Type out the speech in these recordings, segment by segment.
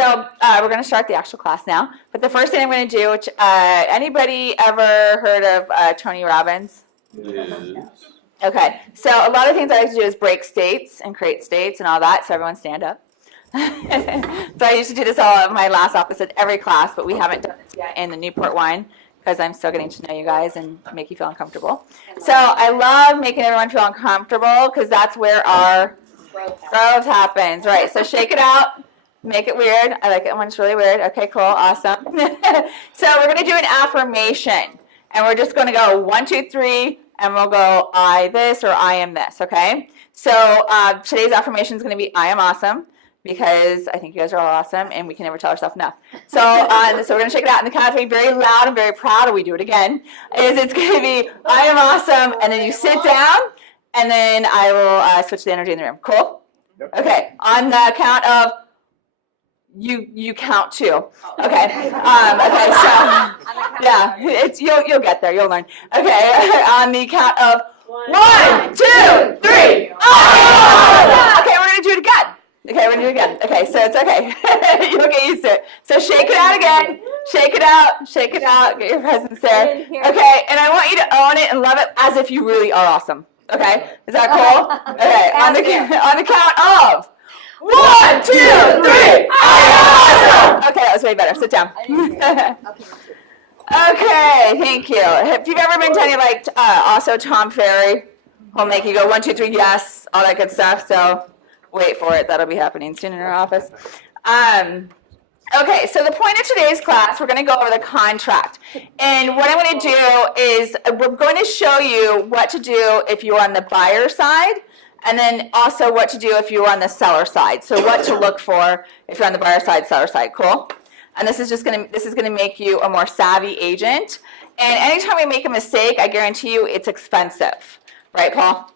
So we're going to start the actual class now. But the first thing I'm going to do, which anybody ever heard of Tony Robbins? Yes. Okay, so a lot of things I like to do is break states and create states and all that, so everyone stand up. So I used to do this all at my last office at every class, but we haven't done this yet in the Newport wine because I'm still getting to know you guys and make you feel uncomfortable. So I love making everyone feel uncomfortable because that's where our growth happens. Right, so shake it out. Make it weird. I like it when it's really weird. Okay, cool, awesome. So we're going to do an affirmation. And we're just going to go 1, 2, 3, and we'll go I this or I am this, okay? So today's affirmation is going to be I am awesome because I think you guys are all awesome and we can never tell ourselves enough. So, so we're going to shake it out in the count of 3, very loud and very proud, and we do it again, is it's going to be I am awesome, and then you sit down, and then I will switch the energy in the room. Cool? Okay, on the count of you count too. Okay. Okay. So yeah, it's you'll get there. You'll learn. Okay. On the count of 1, 2, 3. Oh! Okay, we're gonna do it again. Okay, we're gonna do it again. Okay, so it's okay. You'll get used to it. So shake it out again. Shake it out. Shake it out. Get your presence there. Okay, and I want you to own it and love it as if you really are awesome. Okay, is that cool? Okay. On the count of 1, 2, 3. Awesome! Okay, that was way better. Sit down. Okay, thank you. If you've ever been to any also Tom Ferry, he'll make you go 1, 2, 3, yes, all that good stuff. So wait for it. That'll be happening soon in our office. Okay, so the point of today's class, we're going to go over the contract. And what I'm going to do is we're going to show you what to do if you're on the buyer side, and then also what to do if you're on the seller side. So what to look for if you're on the buyer side, seller side. Cool? And this is gonna make you a more savvy agent. And anytime we make a mistake, I guarantee you it's expensive. Right, Paul?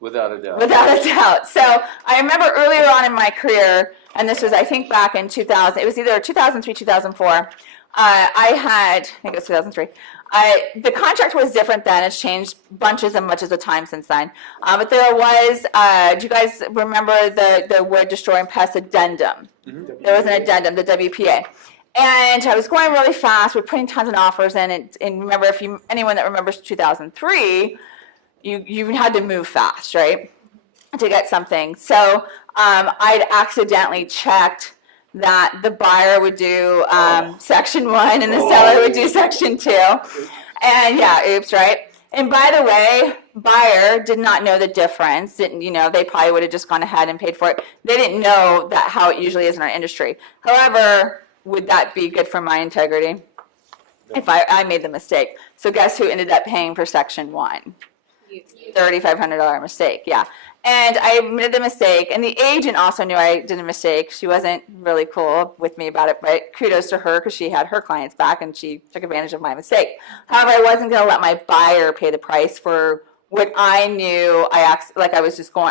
Without a doubt. Without a doubt. So I remember earlier on in my career, and this was I think back in 2000, it was either 2003, 2004, I think it was 2003. The contract was different then. It's changed bunches and bunches of time since then. But there was, do you guys remember the Wood Destroying Pest addendum? Mm-hmm. There was an addendum, the WPA. And I was going really fast. We're putting tons of offers in. And remember, anyone that remembers 2003, you had to move fast, right, to get something. So I'd accidentally checked that the buyer would do section 1 and the seller would do section 2. And yeah, oops, right? And by the way, buyer did not know the difference. They probably would have just gone ahead and paid for it. They didn't know that how it usually is in our industry. However, would that be good for my integrity? No. If I made the mistake. So guess who ended up paying for section 1? $3,500 mistake, yeah. And I admitted the mistake, and the agent also knew I did a mistake. She wasn't really cool with me about it, but kudos to her because she had her clients back and she took advantage of my mistake. However, I wasn't going to let my buyer pay the price for what I knew. I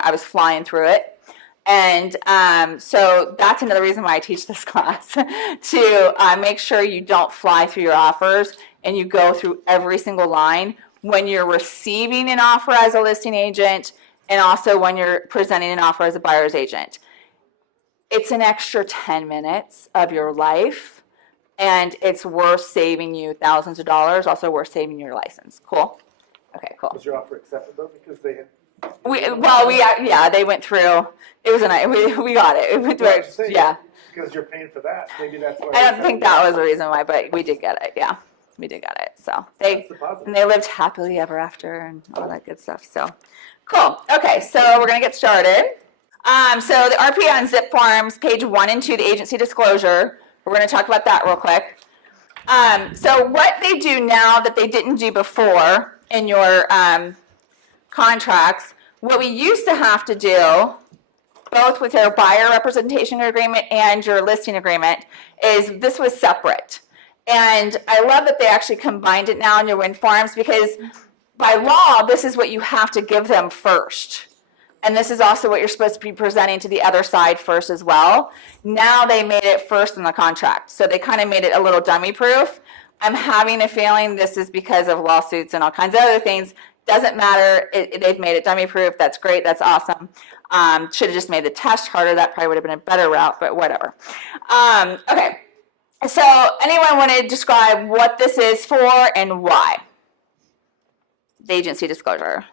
was flying through it. And so that's another reason why I teach this class, to make sure you don't fly through your offers and you go through every single line when you're receiving an offer as a listing agent, and also when you're presenting an offer as a buyer's agent. It's an extra 10 minutes of your life, and it's worth saving you thousands of dollars, also worth saving your license. Cool? Okay, cool. Was your offer accepted though? Because they had... they went through. It was we got it. It went through, yeah. Because you're paying for that. Maybe that's why. I don't think that was the reason why, but we did get it, yeah. We did get it. So they lived happily ever after and all that good stuff. So cool. Okay, so we're going to get started. So the RPA on zip forms, page 1 and 2, the agency disclosure. We're going to talk about that real quick. So what they do now that they didn't do before in your contracts, what we used to have to do, both with your buyer representation agreement and your listing agreement, is this was separate. And I love that they actually combined it now in your winforms, because by law, this is what you have to give them first. And this is also what you're supposed to be presenting to the other side first as well. Now they made it first in the contract. So they kind of made it a little dummy proof. I'm having a feeling this is because of lawsuits and all kinds of other things. Doesn't matter. They've made it dummy proof. That's great. That's awesome. Should have just made the test harder. That probably would have been a better route, but whatever. Okay. So anyone want to describe what this is for and why? The agency disclosure.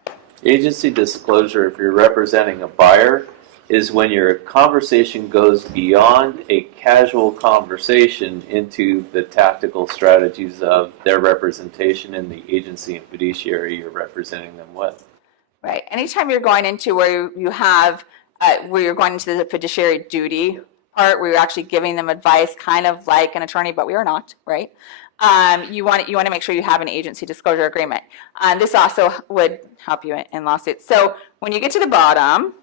Agency disclosure, if you're representing a buyer, is when your conversation goes beyond a casual conversation into the tactical strategies of their representation in the agency and fiduciary you're representing them with. Right. Anytime you're going into where you have, where you're going into the fiduciary duty part, where you're actually giving them advice, kind of like an attorney, but we are not, right? You want to make sure you have an agency disclosure agreement. This also would help you in lawsuits. So when you get to the bottom,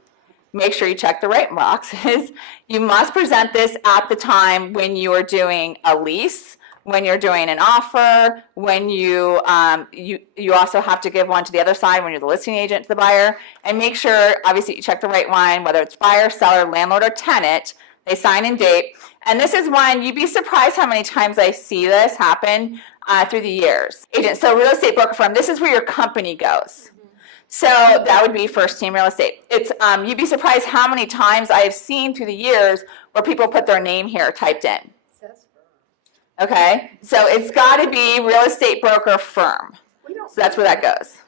make sure you check the right boxes. You must present this at the time when you are doing a lease, when you're doing an offer, when you also have to give one to the other side when you're the listing agent to the buyer, and make sure, obviously, you check the right one, whether it's buyer, seller, landlord, or tenant. They sign and date. And this is one, you'd be surprised how many times I see this happen through the years. Agent, so real estate broker firm, this is where your company goes. So that would be First Team Real Estate. It's you'd be surprised how many times I have seen through the years where people put their name here typed in. Okay, so it's got to be real estate broker firm. So that's where that goes.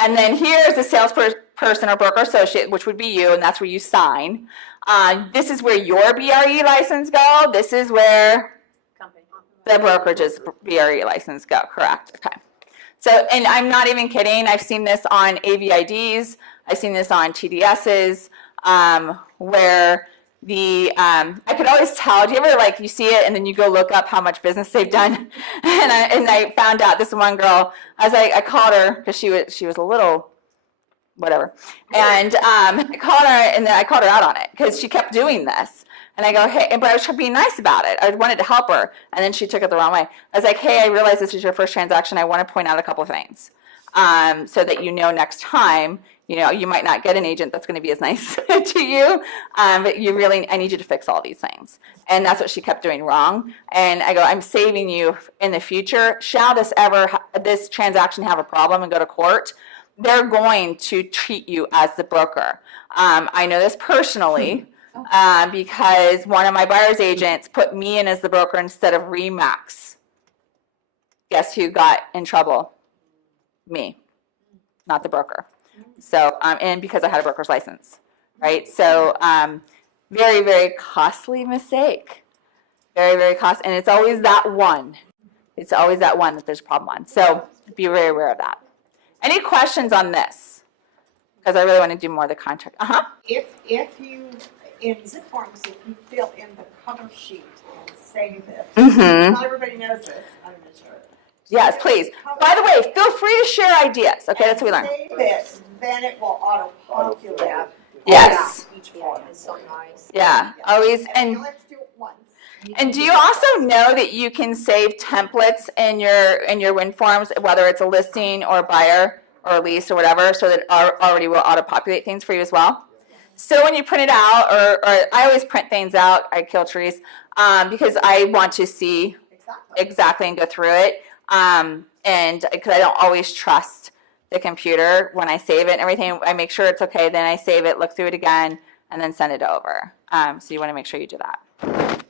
And then here's the salesperson or broker associate, which would be you, and that's where you sign. This is where your BRE license go. This is where the brokerage's BRE license go. Correct. Okay. So, and I'm not even kidding. I've seen this on AVIDs. I've seen this on TDSs, where I could always tell. Do you ever you see it and then you go look up how much business they've done? and I found out this one girl. I called her because she was a little whatever, and I called her and then I called her out on it because she kept doing this. And I go, hey, but I was being nice about it. I wanted to help her. And then she took it the wrong way. I was like, hey, I realize this is your first transaction. I want to point out a couple of things so that next time, you might not get an agent that's going to be as nice to you. But I need you to fix all these things. And that's what she kept doing wrong. And I go, I'm saving you in the future. Shall this transaction have a problem and go to court? They're going to treat you as the broker. I know this personally. Because one of my buyer's agents put me in as the broker instead of Remax. Guess who got in trouble? Me, not the broker. So, and because I had a broker's license, right? So, very, very costly mistake. Very, very costly. And it's always that one. It's always that one that there's a problem on. So, be very aware of that. Any questions on this? Because I really want to do more of the contract. If you in zip forms, if you fill in the cover sheet and save it, not everybody knows this, I'm not sure. Yes, please. By the way, feel free to share ideas. Okay, that's what we learned. Save it, then it will auto-populate. Yes. Each form. It's so nice. Yeah, always. You And only have to do it once. and do you also know that you can save templates in your winforms, whether it's a listing or a buyer or a lease or whatever, so that it already will auto-populate things for you as well? So when you print it out, or I always print things out, I kill trees, because I want to see exactly and go through it. And because I don't always trust the computer when I save it and everything, I make sure it's okay, then I save it, look through it again, and then send it over. So you want to make sure you do that.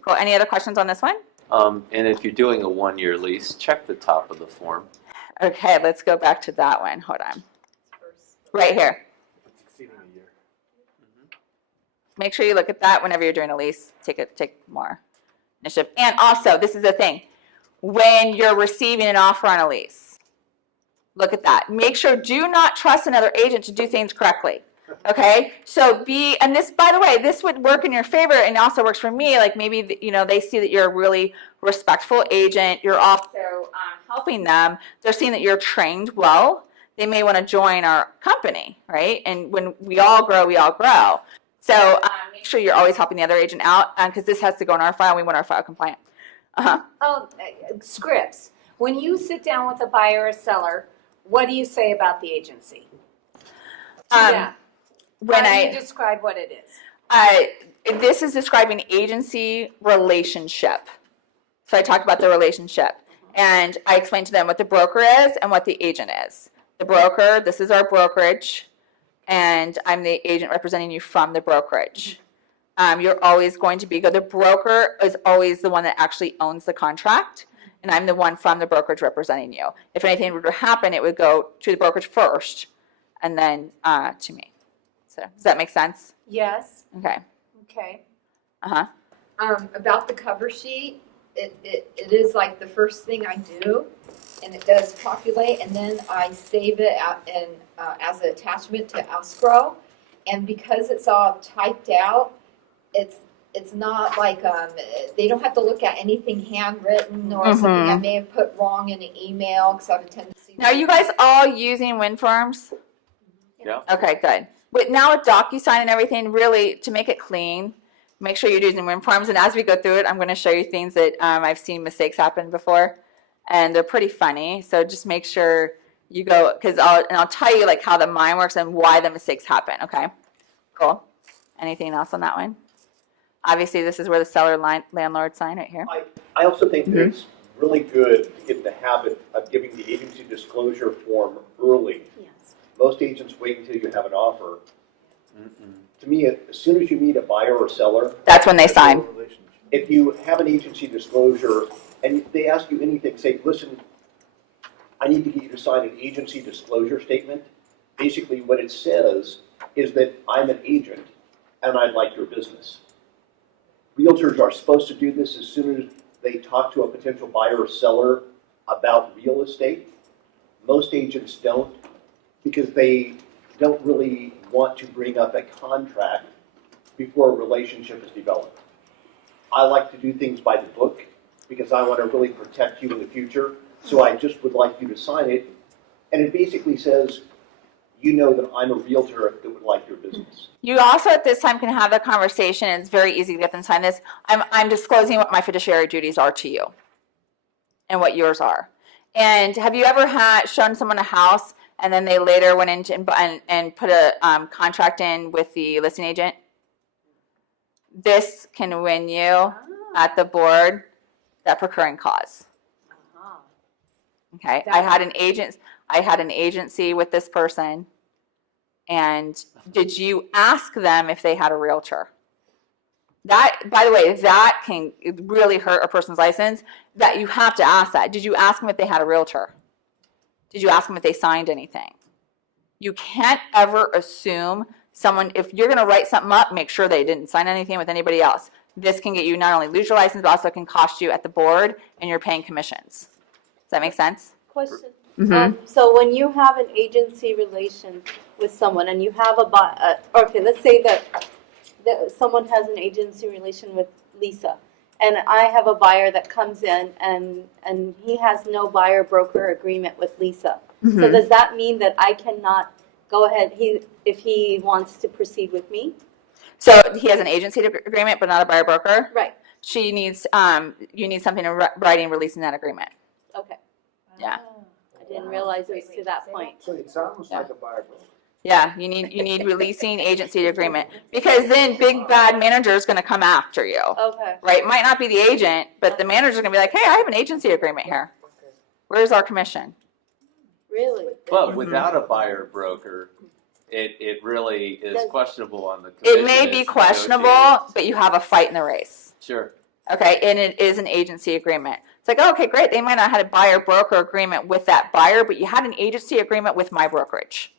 Cool. Any other questions on this one? And if you're doing a 1-year lease, check the top of the form. Okay, let's go back to that one. Hold on. Right here. It's exceeding a year. Make sure you look at that whenever you're doing a lease. Take more initiative. And also, this is the thing. When you're receiving an offer on a lease, look at that. Make sure, do not trust another agent to do things correctly. Okay? So and this, by the way, this would work in your favor and also works for me. Like maybe, they see that you're a really respectful agent. You're also helping them. They're seeing that you're trained well. They may want to join our company, right? And when we all grow, we all grow. So make sure you're always helping the other agent out because this has to go in our file. We want our file compliant. Scripts. When you sit down with a buyer or seller, what do you say about the agency? When How do you describe what it is? This is describing agency relationship. So I talked about the relationship. And I explained to them what the broker is and what the agent is. The broker, this is our brokerage. and I'm the agent representing you from the brokerage. You're always going to be, the broker is always the one that actually owns the contract, and I'm the one from the brokerage representing you. If anything were to happen, it would go to the brokerage first, and then to me. So does that make sense? Yes, Okay. okay. Uh-huh. About the cover sheet, it is like the first thing I do, and it does populate, and then I save it out and as an attachment to escrow. And because it's all typed out, it's not like they don't have to look at anything handwritten or something I may have put wrong in an email because I have a tendency. Now, are you guys all using WinForms? Yeah. Okay, good. But now with DocuSign and everything, really, to make it clean, make sure you're using WinForms. And as we go through it, I'm going to show you things that I've seen mistakes happen before, and they're pretty funny. So just make sure you go, because I'll tell you like how the mine works and why the mistakes happen. Okay, cool. Anything else on that one? Obviously, this is where the seller landlord sign right here. I also think that it's really good to get in the habit of giving the agency disclosure form early. Yes. Most agents wait until you have an offer. To me, as soon as you meet a buyer or seller, That's when they sign. if you have an agency disclosure and they ask you anything, say, listen, I need to get you to sign an agency disclosure statement. Basically, what it says is that I'm an agent and I'd like your business. Realtors are supposed to do this as soon as they talk to a potential buyer or seller about real estate. Most agents don't, because they don't really want to bring up a contract before a relationship is developed. I like to do things by the book because I want to really protect you in the future. So I just would like you to sign it. And it basically says, you know that I'm a realtor that would like your business. You also at this time can have a conversation. It's very easy to get them to sign this. I'm disclosing what my fiduciary duties are to you and what yours are. And have you ever shown someone a house and then they later went into and put a contract in with the listing agent? This can win you at the board that procuring cause. Okay, I had an agency with this person, and did you ask them if they had a realtor? That, by the way, that can really hurt a person's license, that you have to ask that. Did you ask them if they had a realtor? Did you ask them if they signed anything? You can't ever assume someone, if you're going to write something up, make sure they didn't sign anything with anybody else. This can get you not only lose your license, but also can cost you at the board, and you're paying commissions. Does that make sense? Question. Mhm. So when you have an agency relation with someone and you have okay, let's say that someone has an agency relation with Lisa, and I have a buyer that comes in and he has no buyer-broker agreement with Lisa. So does that mean that I cannot go ahead, if he wants to proceed with me? So he has an agency agreement, but not a buyer broker. Right. She needs, you need something in writing releasing that agreement. Okay. Yeah. I didn't realize it was to that point. So it's almost like a buyer broker. Yeah, you need releasing agency agreement, because then big bad manager is going to come after you. Okay. Right? Might not be the agent, but the manager's going to be like, hey, I have an agency agreement here. Where's our commission? Really? But without a buyer broker, it really is questionable on the It commission. may be is questionable, negotiated. but you have a fight in the race. Sure. Okay, and it is an agency agreement. It's like, oh, okay, great. They might not have had a buyer-broker agreement with that buyer, but you had an agency agreement with my brokerage,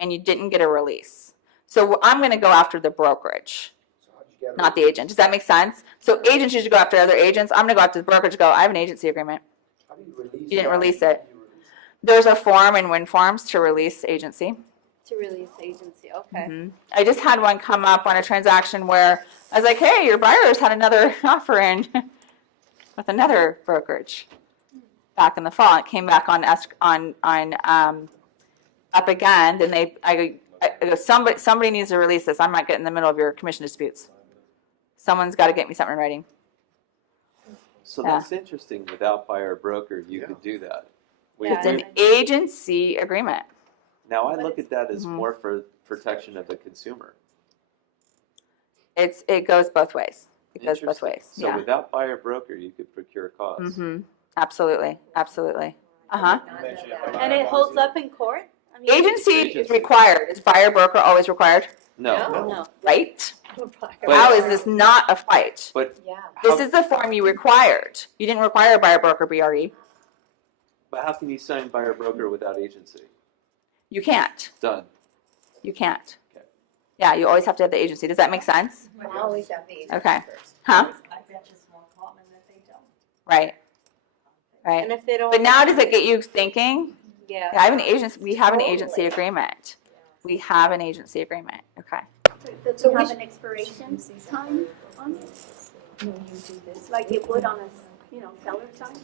and you didn't get a release. So I'm going to go after the brokerage, So how'd you get it? not the agent. Does that make sense? So agents usually go after other agents. I'm going to go after the brokerage and go, I have an agency agreement. How do you release You didn't that? release How do it. you release There's a form in WinForms to release agency. To release agency, okay. I just had one come up on a transaction where I was like, hey, your buyer's had another offer in with another brokerage back in the fall. It came back on up again. Then I go, somebody needs to release this. I'm not getting in the middle of your commission disputes. Someone's got to get me something in writing. So Yeah. that's interesting. Without buyer broker, you could do that. It's an agency agreement. Now I look at that as more for protection of the consumer. It goes both ways. It goes both Interesting. ways. So Yeah. without buyer broker, you could procure cause. Absolutely. Absolutely. Uh-huh. And it holds up in court? Agency is required. Is buyer broker always required? No. No. Right? But- How is this not a fight? But Yeah. This is the form you required. You didn't require a buyer broker BRE. But how can you sign buyer broker without agency? You can't. Done. You can't. Okay. Yeah, you always have to have the agency. Does that make sense? I always have the agent Okay. first. Huh? I bet it's more common that they don't. Right. Right. And if they don't. But now does it get you thinking? Yeah. I have an agency. We have an agency agreement. We have an agency agreement. Okay. Does So it we have should- an expiration time on it? No, you do this, like it would on a, seller side?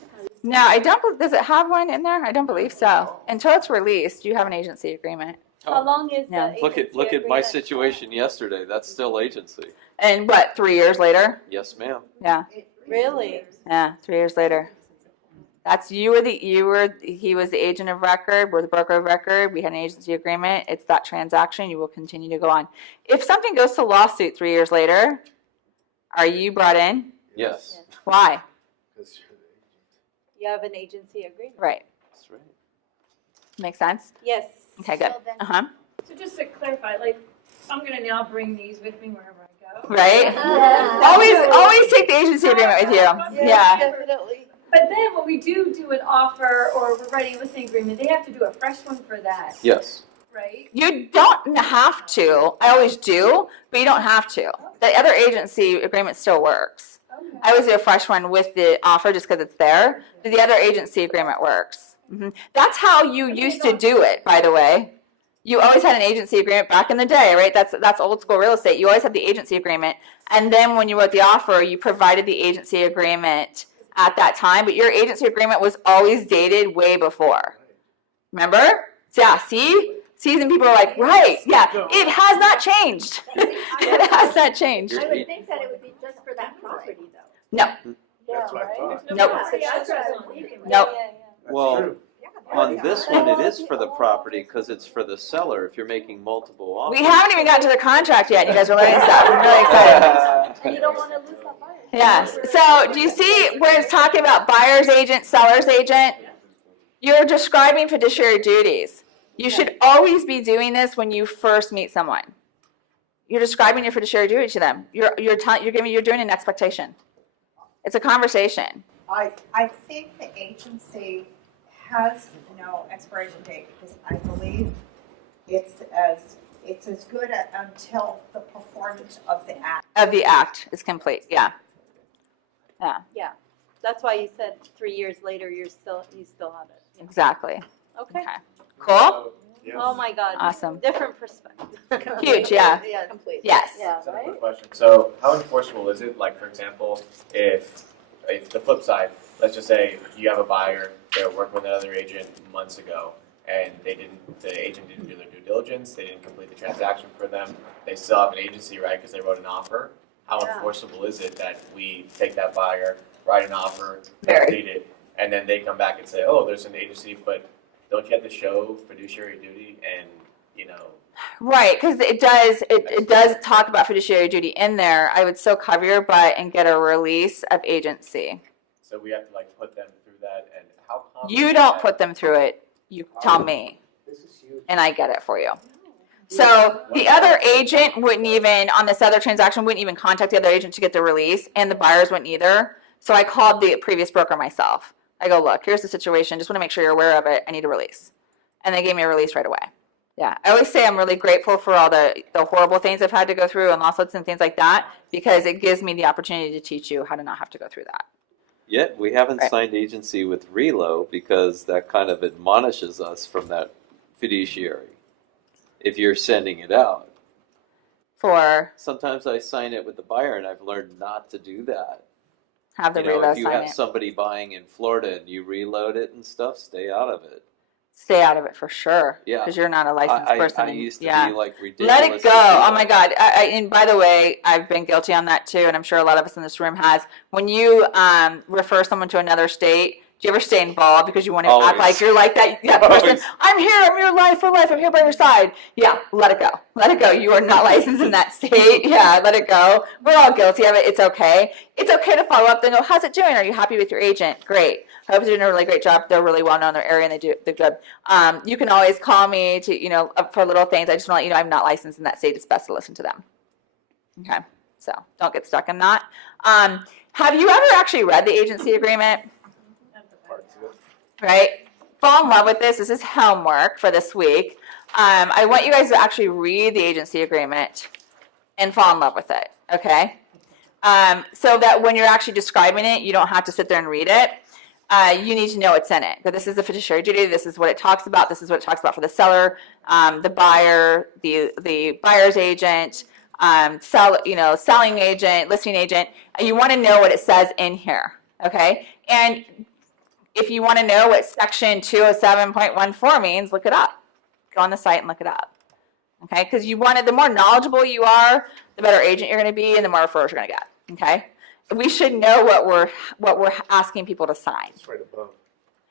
No, I don't. Does it have one in there? I don't believe so. Until it's released, you have an agency agreement. How long is Yeah. the Look agency at my agreement? situation yesterday. That's still agency. And what? 3 years later? Yes, ma'am. Yeah. Really? Yeah. 3 years later. That's he was the agent of record. We're the broker of record. We had an agency agreement. It's that transaction. You will continue to go on. If something goes to lawsuit 3 years later, are you brought in? Yes. Why? You have an agency agreement. Right. That's right. Makes sense? Yes. Okay, good. So then- Uh-huh. So just to clarify, like, I'm gonna now bring these with me wherever I go. Right? Yeah. Always take the agency agreement with you. Yeah. Definitely. But then when we do an offer or we're writing a listing agreement, they have to do a fresh one for that, Yes. right? You don't have to. I always do, but you don't have to. The other agency agreement still works. Okay. I always do a fresh one with the offer just because it's there. But the other agency agreement works. That's how you used to do it, by the way. You always had an agency agreement back in the day, right? That's old school real estate. You always had the agency agreement. And then when you wrote the offer, you provided the agency agreement at that time. But your agency agreement was always dated way before. Remember? Yeah, see? Seasoned people are like, right, yeah. It has not changed. It has not changed. I would think that it would be just for that property though. No. That's what I thought. Nope. That's what I was thinking. Nope. Well, on this one, it is for the property because it's for the seller if you're making multiple offers. We haven't even got to the contract yet. You guys are learning stuff. I'm really excited. And you don't want to lose that buyer. Yes. So do you see where it's talking about buyer's agent, seller's agent? You're describing fiduciary duties. You should always be doing this when you first meet someone. You're describing your fiduciary duty to them. You're doing an expectation. It's a conversation. I think the agency has no expiration date because I believe it's as good until the performance of the act. Of the act is complete. Yeah. Yeah. Yeah. That's why you said 3 years later you still have it. Exactly. Okay. Okay. Cool. Oh my God. Awesome. Different perspective. Huge. Yeah. Yeah. Completely. Yes. Yeah. So I have a Right. quick question. So how enforceable is it? Like, for example, if the flip side, let's just say you have a buyer, they're working with another agent months ago, and the agent didn't do their due diligence, they didn't complete the transaction for them, they still have an agency, right, because they wrote an offer. How enforceable is it that we take that buyer, write an offer, Very. complete it, and then they come back and say, oh, there's an agency, but don't you have to show fiduciary duty and, Right, because it does talk about fiduciary duty in there. I would still cover your butt and get a release of agency. so we have to like put them through that, and how common You is don't that? put them through it. You tell me, This is huge. and I get it for you. So the other agent wouldn't even, on this other transaction, wouldn't even contact the other agent to get the release, and the buyers wouldn't either. So I called the previous broker myself. I go, look, here's the situation. Just want to make sure you're aware of it. I need a release. And they gave me a release right away. Yeah, I always say I'm really grateful for all the horrible things I've had to go through and lawsuits and things like that, because it gives me the opportunity to teach you how to not have to go through that. Yet we haven't Right. signed agency with Relo because that kind of admonishes us from that fiduciary. If you're sending it out. For Sometimes I sign it with the buyer and I've learned not to do that. have the You know, reload if you sign have it. somebody buying in Florida and you reload it and stuff, stay out of it. Stay out of it for sure. Yeah. Because you're not a licensed person. I used to yeah. be like ridiculous. Let it go. Oh my God. And by the way, I've been guilty on that too, and I'm sure a lot of us in this room has. When you refer someone to another state, do you ever stay involved because you want to Always. act like you're like that person? Always. I'm here. I'm your life for life. I'm here by your side. Yeah, let it go. Let it go. You are not licensed in that state. Yeah, let it go. We're all guilty of it. It's okay. It's okay to follow up. Then go, how's it doing? Are you happy with your agent? Great. hope they're doing a really great job. They're really well known in their area and they're good. You can always call me to, for little things. I just want to let you know I'm not licensed in that state. It's best to listen to them. Okay, so don't get stuck in that. Have you ever actually read the agency agreement? Right? Fall in love with this. This is homework for this week. I want you guys to actually read the agency agreement and fall in love with it, okay? So that when you're actually describing it, you don't have to sit there and read it. You need to know what's in it. But this is a fiduciary duty. This is what it talks about. This is what it talks about for the seller, the buyer, the buyer's agent, selling agent, listing agent. You want to know what it says in here, okay? And if you want to know what section 207.14 means, look it up. Go on the site and look it up, okay? Because the more knowledgeable you are, the better agent you're going to be and the more referrals you're going to get, okay? We should know what we're asking people to sign. It's right above.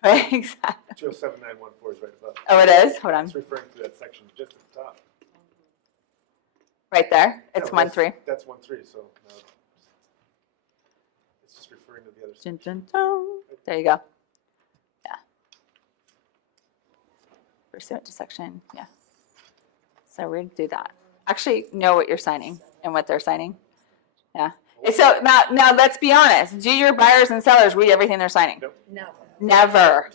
Right, exactly. 207914 is right above. Oh, it is? Hold on. It's referring to that section just at the top. Right there. It's No, 1.3. That's 1.3, so it's just referring to the other section. Dun, dun, dun. There you go. Yeah. Pursuant to section, yeah. So we're going to do that. Actually know what you're signing and what they're signing. Yeah. And so now let's be honest. Do your buyers and sellers read everything they're signing? Nope. No. Never.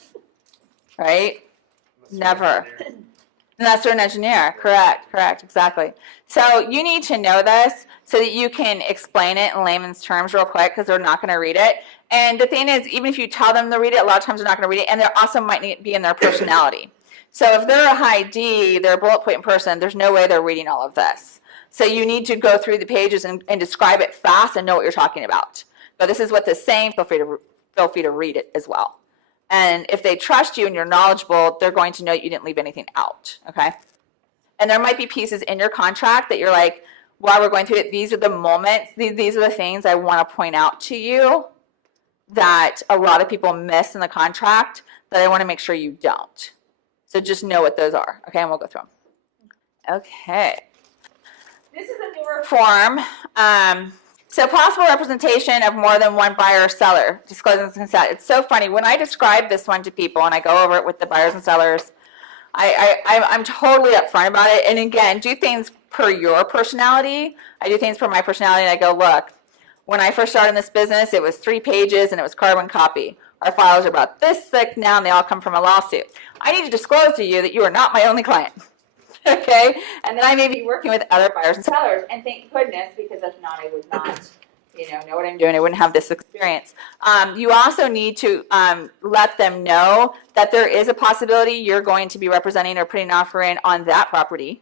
Right? Unless you're Never. an engineer. Unless they're an engineer. Correct, exactly. So you need to know this so that you can explain it in layman's terms real quick because they're not going to read it. And the thing is, even if you tell them to read it, a lot of times they're not going to read it, and they also might be in their personality. So if they're a high D, they're a bullet point person, there's no way they're reading all of this. So you need to go through the pages and describe it fast and know what you're talking about. But this is what this is saying. Feel free to read it as well. And if they trust you and you're knowledgeable, they're going to know you didn't leave anything out, okay? And there might be pieces in your contract that you're like, while we're going through it, these are the moments, these are the things I want to point out to you that a lot of people miss in the contract that I want to make sure you don't. So just know what those are, okay? And we'll go through them. Okay. This is a newer form. So possible representation of more than one buyer or seller, disclosing consent. It's so funny. When I describe this one to people and I go over it with the buyers and sellers, I'm totally upfront about it. And again, do things per your personality. I do things per my personality and I go, look, when I first started in this business, it was 3 pages and it was carbon copy. Our files are about this thick now and they all come from a lawsuit. I need to disclose to you that you are not my only client. Okay, and then I may be working with other buyers and sellers, and thank goodness, because if not, I would not, know what I'm doing. I wouldn't have this experience. You also need to let them know that there is a possibility you're going to be representing or putting an offer in on that property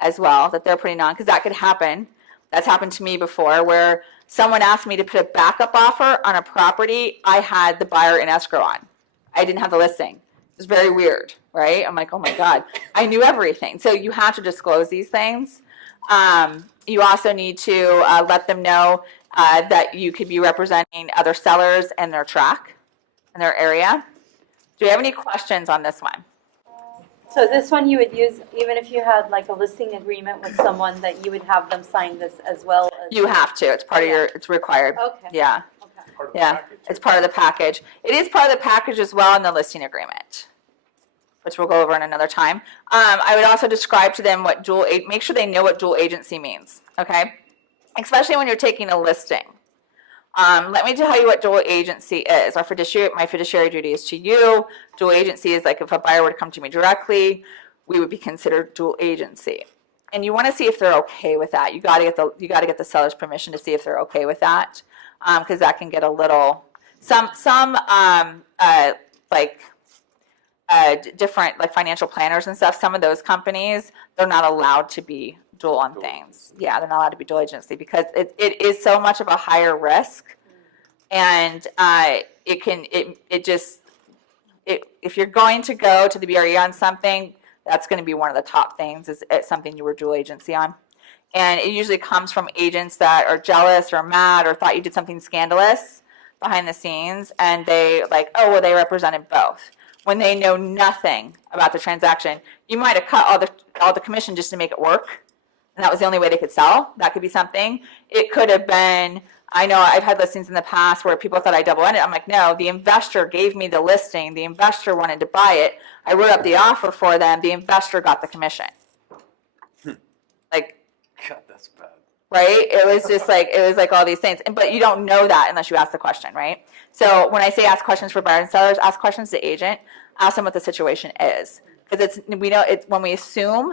as well, that they're putting on, because that could happen. That's happened to me before, where someone asked me to put a backup offer on a property I had the buyer in escrow on. I didn't have the listing. It's very weird, right? I'm like, oh my God, I knew everything. So you have to disclose these things. You also need to let them know that you could be representing other sellers and their track in their area. Do you have any questions on this one? So this one you would use even if you had like a listing agreement with someone, that you would have them sign this as well as... You have to. It's part of your, it's required. Okay. Yeah. Part of the Yeah, package. it's part of the package. It is part of the package as well in the listing agreement, which we'll go over in another time. I would also describe to them what make sure they know what dual agency means, okay? Especially when you're taking a listing. Let me tell you what dual agency is. My fiduciary duty is to you. Dual agency is like if a buyer would come to me directly, we would be considered dual agency. And you want to see if they're okay with that. You got to get the seller's permission to see if they're okay with that. Because that can get a little, different, like financial planners and stuff, some of those companies, they're not allowed to be dual on things. Yeah, they're not allowed to be dual agency because it is so much of a higher risk. And if you're going to go to the BRE on something, that's going to be one of the top things, is it's something you were dual agency on. And it usually comes from agents that are jealous or mad or thought you did something scandalous behind the scenes, and they like, oh, well, they represented both. When they know nothing about the transaction, you might have cut all the commission just to make it work, and that was the only way they could sell. That could be something. It could have been I know I've had listings in the past where people thought I double-ended. I'm like, no, the investor gave me the listing. The investor wanted to buy it. I wrote up the offer for them. The investor got the commission. Like, God, that's bad. right? It was just like, it was like all these things. But you don't know that unless you ask the question, right? So when I say ask questions for buyers and sellers, ask questions to the agent, ask them what the situation is. Because we know it's when we assume,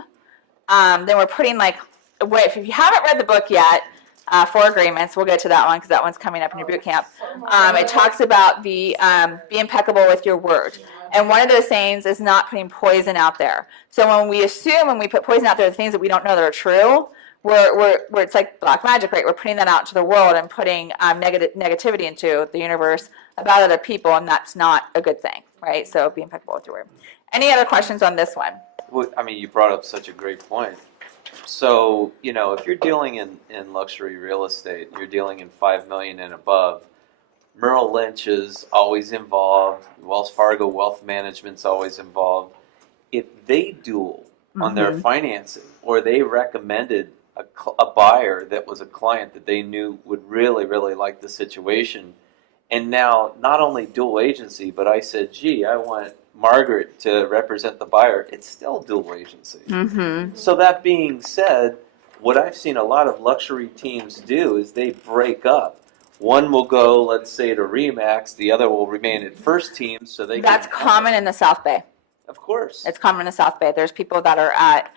then we're putting like, wait, if you haven't read the book yet, 4 Agreements, we'll get to that one because that one's coming up in your boot camp. It talks about the be impeccable with your word. And one of those things is not putting poison out there. So when we assume, when we put poison out there, the things that we don't know that are true, we're it's like black magic, right? We're putting that out to the world and putting negativity into the universe about other people, and that's not a good thing, right? So be impeccable with your word. Any other questions on this one? Well, I mean, you brought up such a great point. So, if you're dealing in luxury real estate, you're dealing in $5 million and above, Merrill Lynch is always involved, Wells Fargo Wealth Management's always involved. If they duel on their financing, or they recommended a buyer that was a client that they knew would really, really like the situation, and now not only dual agency, but I said, gee, I want Margaret to represent the buyer, it's still dual agency. So that being said, what I've seen a lot of luxury teams do is they break up. One will go, let's say, to Remax, the other will remain at first team, so they That's common in the South Bay. Of course. It's common in the South Bay. There's people that are at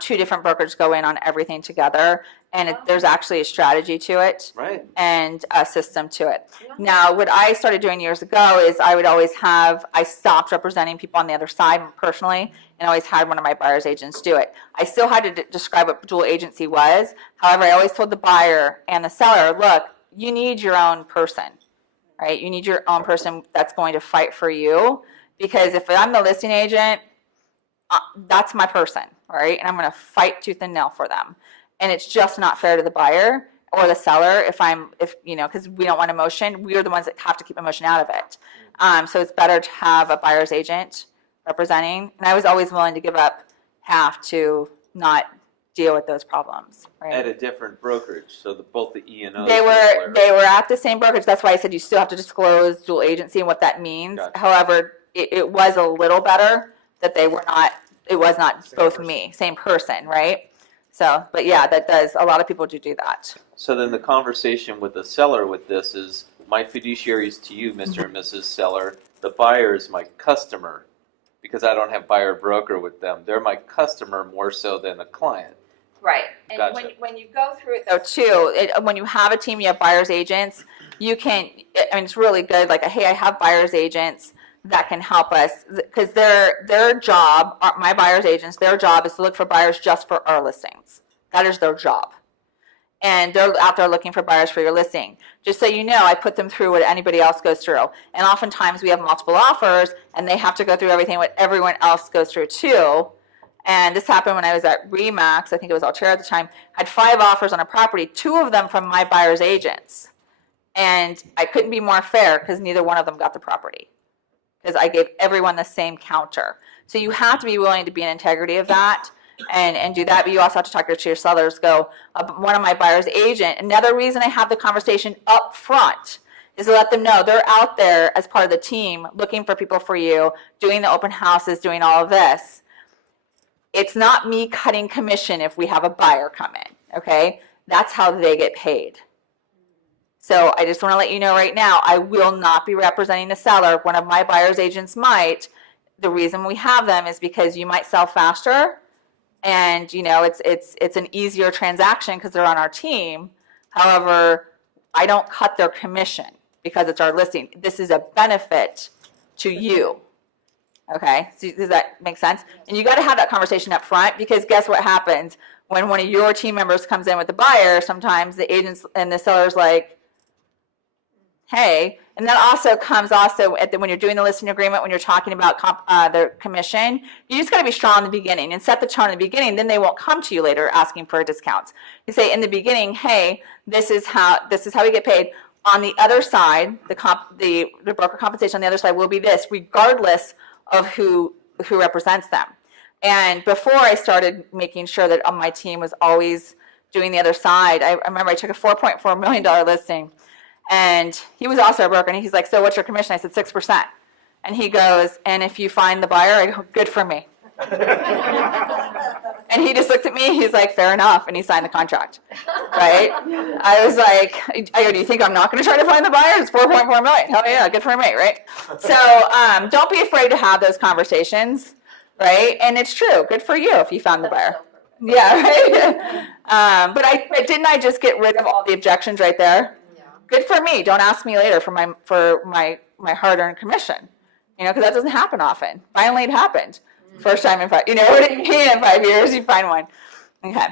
2 different brokers go in on everything together, and there's actually a strategy to it, Right. and a system to it. Now, what I started doing years ago is I stopped representing people on the other side personally, and always had one of my buyer's agents do it. I still had to describe what dual agency was. However, I always told the buyer and the seller, look, you need your own person, right? You need your own person that's going to fight for you, because if I'm the listing agent, that's my person, right? And I'm going to fight tooth and nail for them. And it's just not fair to the buyer or the seller because we don't want emotion. We are the ones that have to keep emotion out of it. So it's better to have a buyer's agent representing. And I was always willing to give up half to not deal with those problems, right? At a different brokerage, so both the E&Os. They were at the same brokerage. That's why I said you still have to disclose dual agency and what that means. Gotcha. However, it was a little better that they were not. It was not both me, same person, right? So, but yeah, that does. A lot of people do that. So then the conversation with the seller with this is, my fiduciary is to you, Mr. and Mrs. Seller. The buyer is my customer, because I don't have buyer broker with them. They're my customer more so than a client. Right. And Gotcha. when you go through it though too, when you have a team, you have buyer's agents, you can, it's really good. Like, hey, I have buyer's agents that can help us, because their job, my buyer's agents, their job is to look for buyers just for our listings. That is their job. And they're out there looking for buyers for your listing. Just so you know, I put them through what anybody else goes through. And oftentimes we have multiple offers, and they have to go through everything what everyone else goes through too. And this happened when I was at Remax, I think it was Altera at the time, had 5 offers on a property, 2 of them from my buyer's agents. And I couldn't be more fair because neither one of them got the property, because I gave everyone the same counter. So you have to be willing to be in integrity of that and do that, but you also have to talk to your sellers. Go, one of my buyer's agent, another reason I have the conversation up front is to let them know they're out there as part of the team looking for people for you, doing the open houses, doing all of this. It's not me cutting commission if we have a buyer come in, okay? That's how they get paid. So I just want to let you know right now, I will not be representing the seller. One of my buyer's agents might. The reason we have them is because you might sell faster, and it's an easier transaction because they're on our team. However, I don't cut their commission because it's our listing. This is a benefit to you. Okay, so does that make sense? And you got to have that conversation up front, because guess what happens when one of your team members comes in with the buyer? Sometimes the agents and the seller's like, hey, and that also comes when you're doing the listing agreement, when you're talking about the commission, you just got to be strong in the beginning and set the tone in the beginning. Then they won't come to you later asking for discounts. You say in the beginning, hey, this is how we get paid. On the other side, the broker compensation on the other side will be this, regardless of who represents them. And before I started making sure that my team was always doing the other side, I remember I took a $4.4 million listing And he was also a broker, and he's like, so what's your commission? I said, 6%. And he goes, and if you find the buyer? I go, good for me. And he just looked at me, he's like, fair enough, and he signed the contract, right? I was like, I go, do you think I'm not going to try to find the buyer? It's 4.4 million. Hell yeah, good for me, right? So don't be afraid to have those conversations, right? And it's true, good for you if you found the buyer. Yeah, right? But didn't I just get rid of all the objections right there? Yeah. Good for me. Don't ask me later for my hard-earned commission, because that doesn't happen often. Finally, it happened. First time in 5, what do you mean in 5 years you find one? Okay.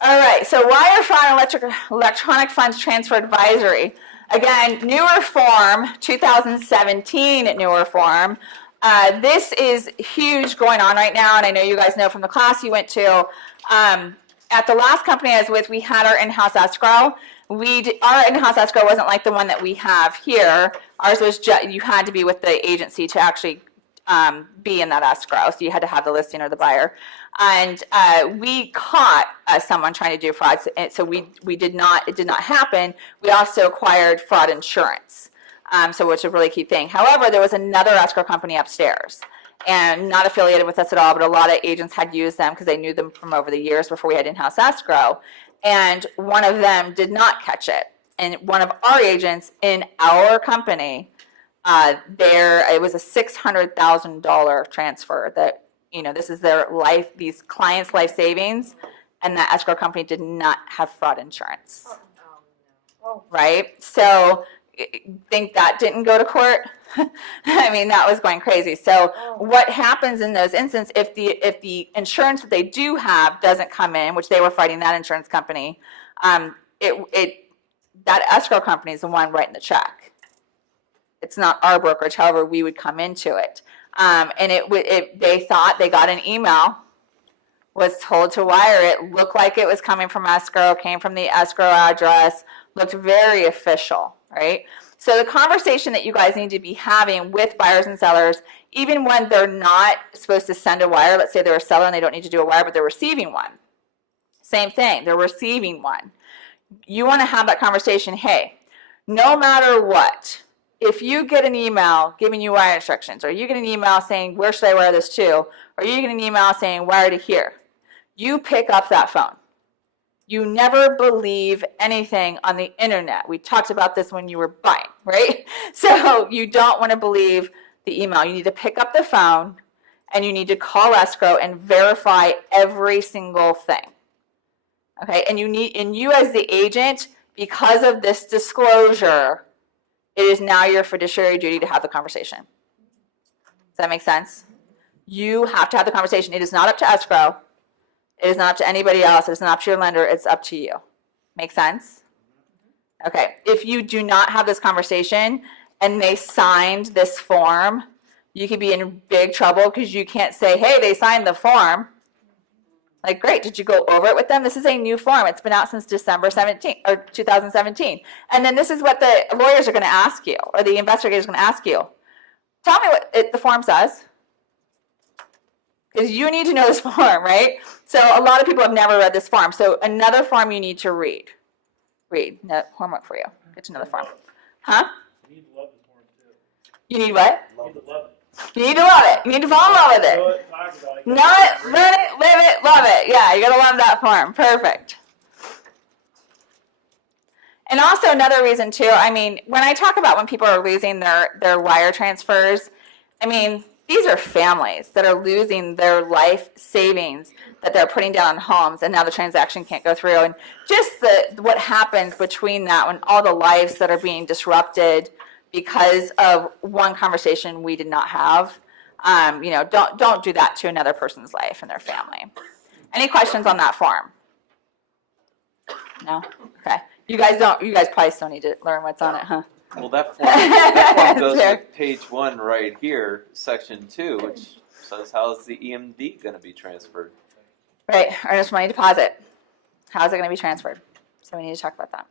All right, so wire fraud and electronic funds transfer advisory. Again, newer form, 2017 newer form. This is huge going on right now, and I know you guys know from the class you went to. At the last company I was with, we had our in-house escrow. Our in-house escrow wasn't like the one that we have here. Ours was you had to be with the agency to actually be in that escrow, so you had to have the listing or the buyer. And we caught someone trying to do fraud, so it did not happen. We also acquired fraud insurance, which is a really key thing. However, there was another escrow company upstairs, and not affiliated with us at all, but a lot of agents had used them because they knew them from over the years before we had in-house escrow, and one of them did not catch it. And one of our agents in our company, it was a $600,000 transfer that, this is these clients' life savings, and that escrow company did not have fraud insurance, right? So think that didn't go to court? I mean, that was going crazy. So what happens in those instances, if the insurance that they do have doesn't come in, which they were fighting that insurance company, that escrow company is the one writing the check. It's not our brokerage, however, we would come into it. And they thought they got an email, was told to wire it, looked like it was coming from escrow, came from the escrow address, looked very official, right? So the conversation that you guys need to be having with buyers and sellers, even when they're not supposed to send a wire, let's say they're a seller and they don't need to do a wire, but they're receiving one. Same thing, they're receiving one. You want to have that conversation, hey, no matter what, if you get an email giving you wire instructions, or you get an email saying, where should I wire this to? Or you get an email saying, wire to here. You pick up that phone. You never believe anything on the internet. We talked about this when you were buying, right? So you don't want to believe the email. You need to pick up the phone, and you need to call escrow and verify every single thing. Okay, and you as the agent, because of this disclosure, it is now your fiduciary duty to have the conversation. Does that make sense? You have to have the conversation. It is not up to escrow. It is not up to anybody else. It is not up to your lender. It's up to you. Make sense? Okay. If you do not have this conversation and they signed this form, you could be in big trouble because you can't say, hey, they signed the form. Like, great, did you go over it with them? This is a new form. It's been out since December 2017. And then this is what the lawyers are going to ask you, or the investigator is going to ask you. Tell me what the form says. Because you need to know this form, right? So a lot of people have never read this form. So another form you need to read. No, homework for you. Get to know the form. Huh? You need to love the form too. You need what? You need to love it. You need to love it. You need to fall in love with it. Know it, talk about it. Know it, learn it, live it, love it. Yeah, you gotta love that form. Perfect. And also another reason too, I mean, when I talk about when people are losing their wire transfers, I mean, these are families that are losing their life savings that they're putting down on homes, and now the transaction can't go through. And just what happens between that, when all the lives that are being disrupted because of one conversation we did not have. Don't do that to another person's life and their family. Any questions on that form? No? Okay. You guys probably still need to learn what's on it, huh? Well, that form goes with page 1 right here, section 2, which says how is the EMD going to be transferred? Right, earnest money deposit. How is it going to be transferred? So we need to talk about that.